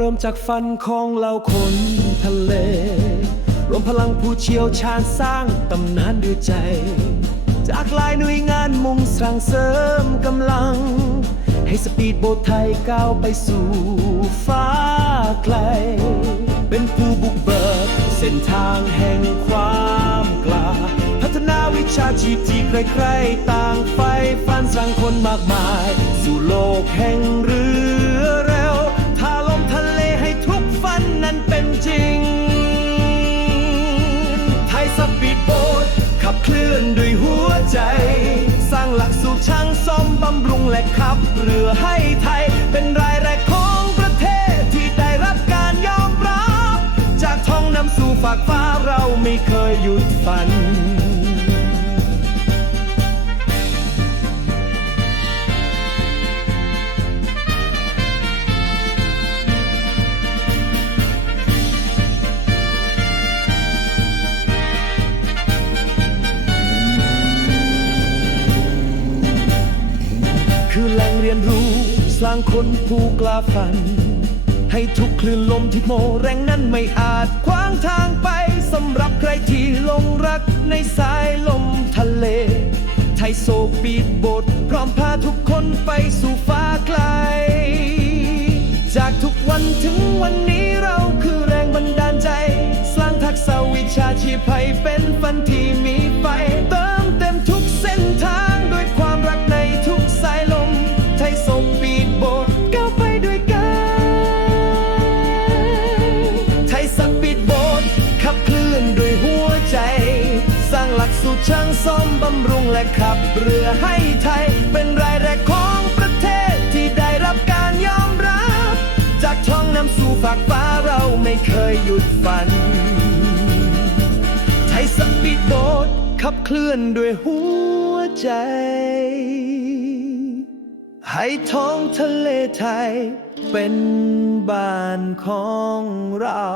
เริ่มจากฟันของเราคนทะเล รวมพลังผู้เชี่ยวชาญสร้างตำนานด้วยใจ จากหลายหน่วยงานมุ่งสร้างเสริมกำลัง ให้สปีดโบ๊ทไทยก้าวไปสู่ฟ้าไกล เป็นผู้บุกเบิกเส้นทางแห่งความกล้า พัฒนาวิชาชีพที่ใครๆ ต่างใฝ่ฝันสร้างคนมากมาย สู่โลกแห่งเรือ ใจ สร้างหลักสูตรช่างซ่อมบำรุงและขับ เรือให้ไทยเป็นรายแรกของประเทศที่ได้รับการยอมรับ จากท้องนำสู่ฝากฟ้าเราไม่เคยหยุดฝัน คือแหล่งเรียนรู้ สร้างคนผู้กล้าฝัน ให้ทุกคลื่นลมที่โมแรงนั้นไม่อาจขวางทางไปสำหรับใครที่ลงรักในสายลมทะเล ไทยโซปีดบท พร้อมพาทุกคนไปสู่ฟ้าไกล จากทุกวันถึงวันนี้ สูตรช่างซ่อมบำรุงและขับเรือให้ไทย เป็นรายแรกของประเทศที่ได้รับการยอมรับ จากท้องน้ำสู่ฝากฟ้าเราไม่เคยหยุดฝัน ไทยสปีดโบ๊ทขับเคลื่อนด้วยหัวใจ ให้ท้องทะเลไทยเป็นบ้านของเรา